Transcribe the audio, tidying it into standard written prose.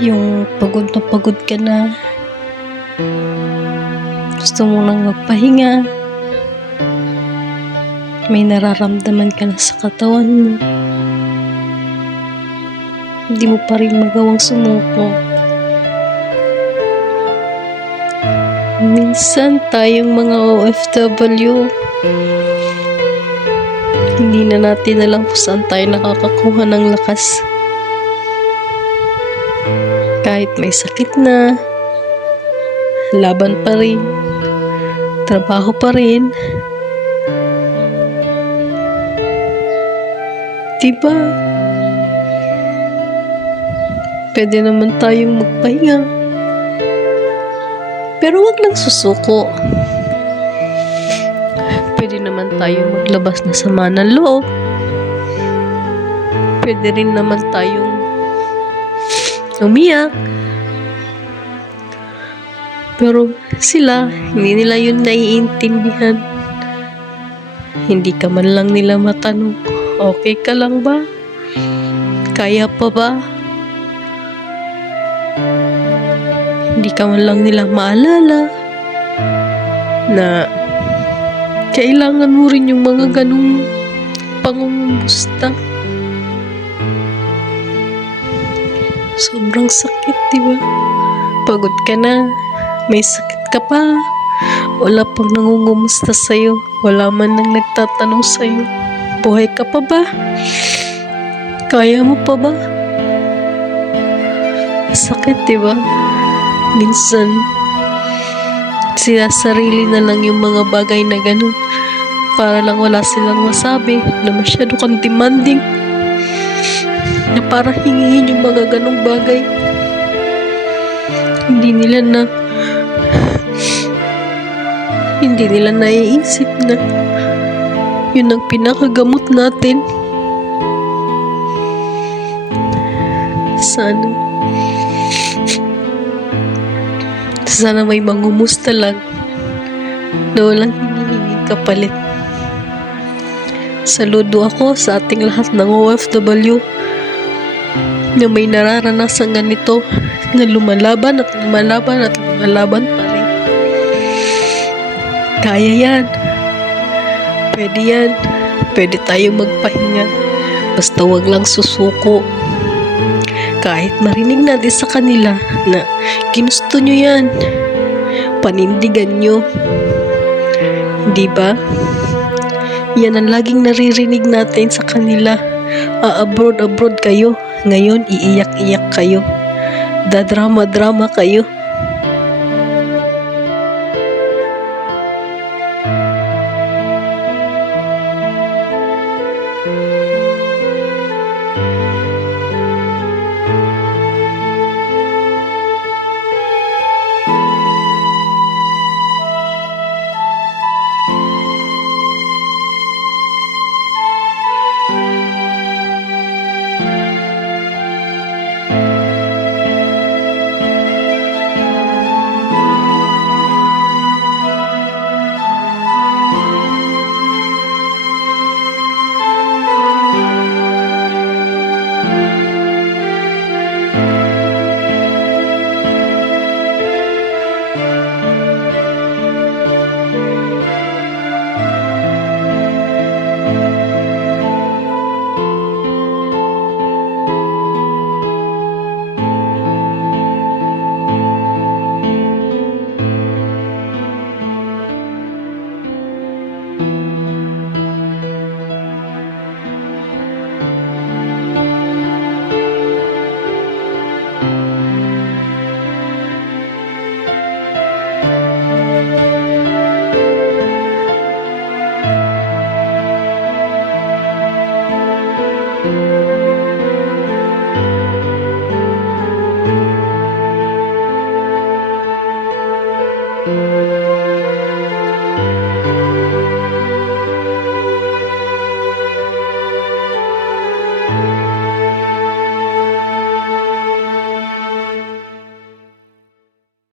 Yung pagod na pagod ka na, gusto mo nang magpahinga, may nararamdaman ka na sa katawan mo, hindi mo pa rin magawang sumuko. Minsan tayong mga OFW, hindi na natin alam kung saan tayo nakakakuha ng lakas. Kahit may sakit na, laban pa rin, trabaho pa rin. Diba? Pwede naman tayong magpahinga. Pero wag lang susuko. Pwede naman tayong maglabas na sama ng loob. Pwede rin naman tayong umiyak. Pero sila, hindi nila yun naiintindihan. Hindi ka man lang nila matanong, okay ka lang ba? Kaya pa ba? Hindi ka man lang nila maalala na kailangan mo rin yung mga ganung pangungumusta. Sobrang sakit, diba? Pagod ka na, may sakit ka pa, wala pang nangungumusta sa'yo, wala man nang nagtatanong sa'yo, buhay ka pa ba? Kaya mo pa ba? Sakit, diba? Minsan, sinasarili na lang yung mga bagay na ganun para lang wala silang masabi na masyado kang demanding, na para hingin yung mga ganung bagay. Hindi nila naiisip na yun ang pinakagamot natin. Sana may mangumusta lang na walang hinihinging kapalit. Saludo ako sa ating lahat ng OFW na may nararanasan ganito, na lumalaban at lumalaban at lumalaban pa rin. Kaya yan. Pwede yan. Pwede tayo magpahinga. Basta wag lang susuko. Kahit marinig natin sa kanila na ginusto nyo yan, panindigan nyo. Diba? Yan ang laging naririnig natin sa kanila. Abroad kayo. Ngayon, iiyak-iyak kayo. Dadrama-drama kayo.